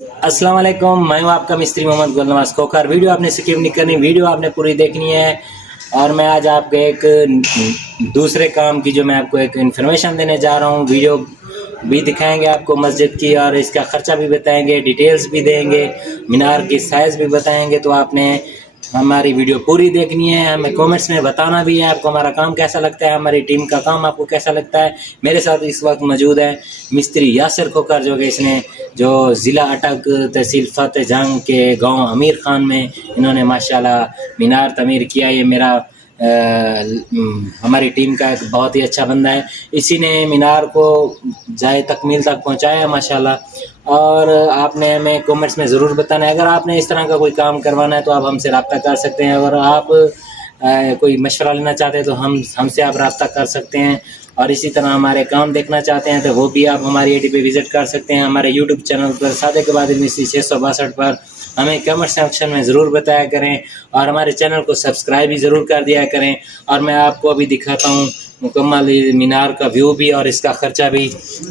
अस्सलाम वालेकुम, मैं हूं आपका मिस्त्री मोहम्मद गुलनवाज खोखर। वीडियो आपने स्किप नहीं करनी, वीडियो आपने पूरी देखनी है। और मैं आज आपको एक दूसरे काम की जो मैं आपको एक इन्फॉर्मेशन देने जा रहा हूं। वीडियो भी दिखाएंगे आपको मस्जिद की, और इसका ख़र्चा भी बताएंगे, डिटेल्स भी देंगे, मीनार की साइज़ भी बताएंगे। तो आपने हमारी वीडियो पूरी देखनी है, हमें कमेंट्स में बताना भी है आपको हमारा काम कैसा लगता है, हमारी टीम का काम आपको कैसा लगता है। मेरे साथ इस वक्त मौजूद है मिस्त्री यासिर खोखर, जो कि इसने जो ज़िला अटक तहसील फतेह जंग के गांव अमीर खान में इन्होंने माशाल्लाह मीनार तमीर किया। ये मेरा हमारी टीम का एक बहुत ही अच्छा बंदा है। इसी ने मीनार को जाए तकमील तक पहुंचाया माशाल्लाह। और आपने हमें कमेंट्स में ज़रूर बताना है, अगर आपने इस तरह का कोई काम करवाना है तो आप हमसे रब्ता कर सकते हैं। अगर आप कोई मशवरा लेना चाहते हैं तो हमसे आप रब्ता कर सकते हैं। और इसी तरह हमारे काम देखना चाहते हैं तो वो भी आप हमारी आईडी पे विज़िट कर सकते हैं। हमारे यूट्यूब चैनल पर सादे के बाद मिस्त्री 662 पर हमें कमेंट सेक्शन में ज़रूर बताया करें, और हमारे चैनल को सब्सक्राइब भी ज़रूर कर दिया करें। और मैं आपको अभी दिखाता हूँ मुकम्मल मीनार का व्यू भी, और इसका ख़र्चा भी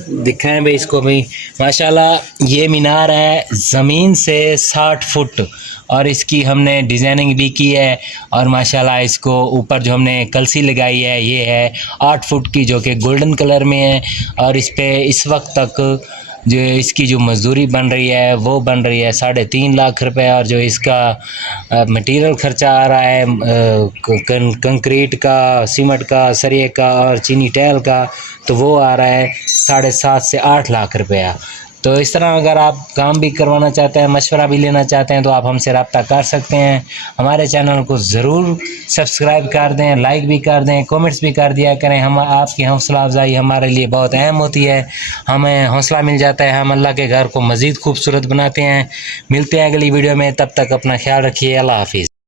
दिखाएं भी इसको भी। माशाल्लाह ये मीनार है ज़मीन से 60 फुट, और इसकी हमने डिज़ाइनिंग भी की है। और माशाल्लाह इसको ऊपर जो हमने कलसी लगाई है ये है 8 फुट की, जो कि गोल्डन कलर में है। और इस पे इस वक्त तक जो इसकी जो मजदूरी बन रही है वो बन रही है 3.5 लाख रुपए। और जो इसका मटेरियल खर्चा आ रहा है कंक्रीट का, सीमेंट का, सरिये का और चीनी टैल का, तो वो आ रहा है 7.5 से 8 लाख रुपया। तो इस तरह अगर आप काम भी करवाना चाहते हैं, मशवरा भी लेना चाहते हैं, तो आप हमसे रब्ता कर सकते हैं। हमारे चैनल को ज़रूर सब्सक्राइब कर दें, लाइक भी कर दें, कमेंट्स भी कर दिया करें। हम आपकी हौसला अफजाई हमारे लिए बहुत अहम होती है, हमें हौसला मिल जाता है, हम अल्लाह के घर को मज़ीद खूबसूरत बनाते हैं। मिलते हैं अगली वीडियो में, तब तक अपना ख्याल रखिए। अल्लाह हाफिज़।